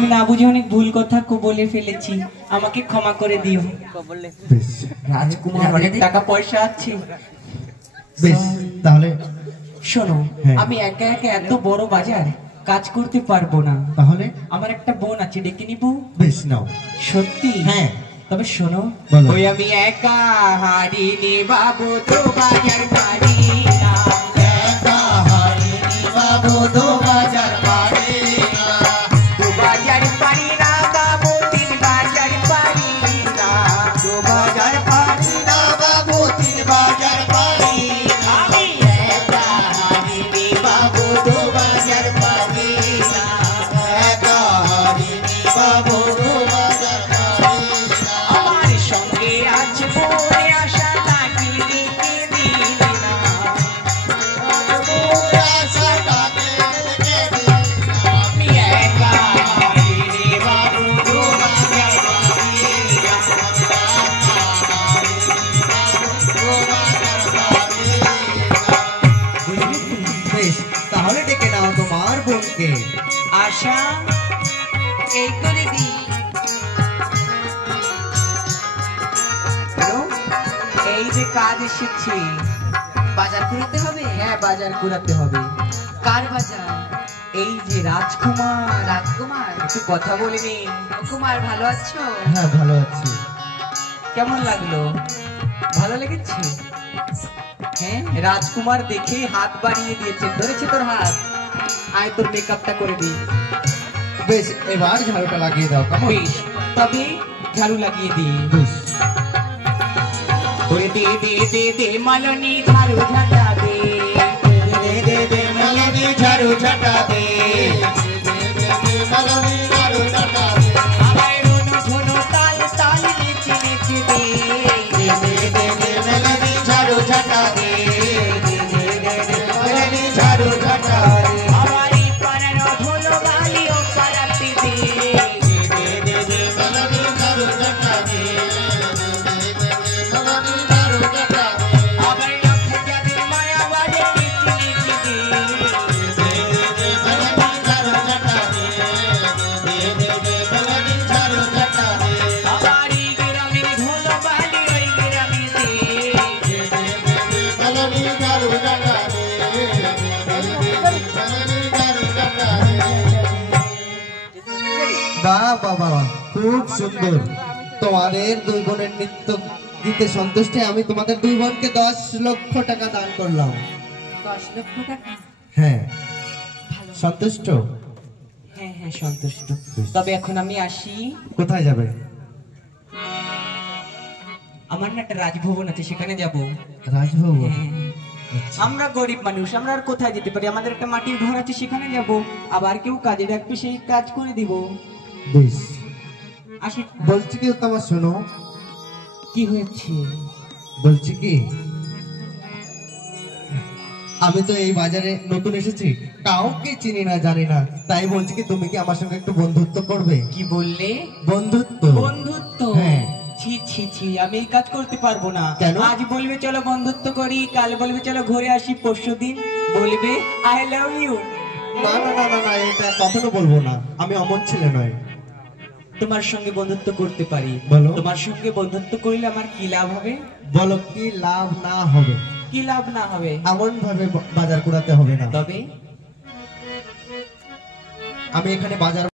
আমি না বুঝে অনেক ভুল কথা বলে ফেলেছি, আমাকে ক্ষমা করে দিও। রাজকুমার অনেক টাকা পয়সা আছে। বেশ তাহলে শোনো, আমি একা একা এত বড় বাজার কাজ করতে পারবো না। তাহলে আমার একটা বোন আছে, ডেকে নিব। বেশ নাও। সত্যি? হ্যাঁ। তবে শোনো, ওই আমি একা হারিনি বাবু, তো বাজার পারি না। একা হারিনি বাবু, তো বাজার পারি না। তো বাজার পারি না বাবু, তিন বাজার পারি না। তো বাজার পারি না বাবু, তিন বাজার পারি না। আমি একা হারিনি বাবু, তো বাজার পারি না। একা হারিনি বাবু, তো বাজার পারি না। আমার সঙ্গে আছে বলে আশা নাকি রেখে দিলি না। আমি একা হারিনি বাবু, তো বাজার পারি না। বেশ তাহলে ডেকে নাও তোমার বোনকে। আশা, এই করে দি। এই যে কাজ এসেছে, বাজার করতে হবে। হ্যাঁ, বাজার করাতে হবে। কার বাজার? এই যে রাজকুমার। রাজকুমার, একটু কথা বলে নি। কুমার, ভালো আছো? হ্যাঁ ভালো আছি। কেমন লাগলো? ভালো লেগেছে? হ্যাঁ, রাজকুমার দেখে হাত বাড়িয়ে দিয়েছে, ধরেছে তোর হাত। আয় তোর মেকআপটা করে দি। বেশ এবার ঝাড়ুটা লাগিয়ে দাও। কেমন? বেশ, তবে ঝাড়ু লাগিয়ে দি। বেশ ওরে দে দে দে দে মালনী ঝাড়ু ঝাঁটা দে। দে দে দে মালনী ঝাড়ু ঝাঁটা দে। মালনী ঝাড়ু ঝাঁটা দে। আমায় রুনু ঝুনু তাল তাল নেচে নেচে দে। দে দে দে দে মালনী ঝাড়ু ঝাঁটা দে। দে দে দে দে মালনী ঝাড়ু ঝাঁটা দে। আমারই পাড়ানো ধুলো বালি ও পাড়াতে দে। দে দে দে মালনী ঝাড়ু ঝাঁটা দে। মালনী ঝাড়ু ঝাঁটা দে। আমার লক্ষ্যে যাদের মায়া বাজে নেচে নেচে দে। দে দে দে মালনী ঝাড়ু ঝাঁটা দে। দে দে দে মালনী ঝাড়ু ঝাঁটা দে। আমারই গ্রামের ধুলো বালি ওই গ্রামে দে। দে দে দে দে মালনী ঝাড়ু ঝাঁটা দে। দে দে দে মালনী ঝাড়ু ঝাঁটা দে। বাহ বাহ বাহ, খুব সুন্দর। তোমাদের দুই বোনের নৃত্য গীতে সন্তুষ্টে আমি তোমাদের দুই বোনকে 10 লক্ষ টাকা দান করলাম। 10 লক্ষ টাকা? হ্যাঁ, সন্তুষ্ট? হ্যাঁ হ্যাঁ, সন্তুষ্ট। তবে এখন আমি আসি। কোথায় যাবে? আমার না একটা রাজভবন আছে, সেখানে যাব। রাজভবন? আমরা গরিব মানুষ, আমরা আর কোথায় যেতে পারি? আমাদের একটা মাটির ঘর আছে, সেখানে যাব। আবার কেউ কাজে ডাকবে, সেই কাজ করে দিব। বেশ, আসি। বলছি কি তোমার শোনো। কি হয়েছে? বলছি কি, আমি তো এই বাজারে নতুন এসেছি, কাউকে চিনি না জানি না, তাই বলছি কি তুমি কি আমার সঙ্গে একটু বন্ধুত্ব করবে? কি বললে? বন্ধুত্ব। বন্ধুত্ব? হ্যাঁ। ছি ছি ছি, আমি এই কাজ করতে পারবো না। কেন? আজ বলবে চলো বন্ধুত্ব করি, কাল বলবে চলো ঘুরে আসি, পরশুদিন বলবে আই লাভ ইউ। না না না না না, এটা কখনো বলবো না, আমি অমন ছেলে নয়। তোমার সঙ্গে বন্ধুত্ব করতে পারি। বলো। তোমার সঙ্গে বন্ধুত্ব করলে আমার কি লাভ হবে? বলো কি লাভ না হবে? কি লাভ না হবে? এমন ভাবে বাজার করাতে হবে না। তবে আমি এখানে বাজার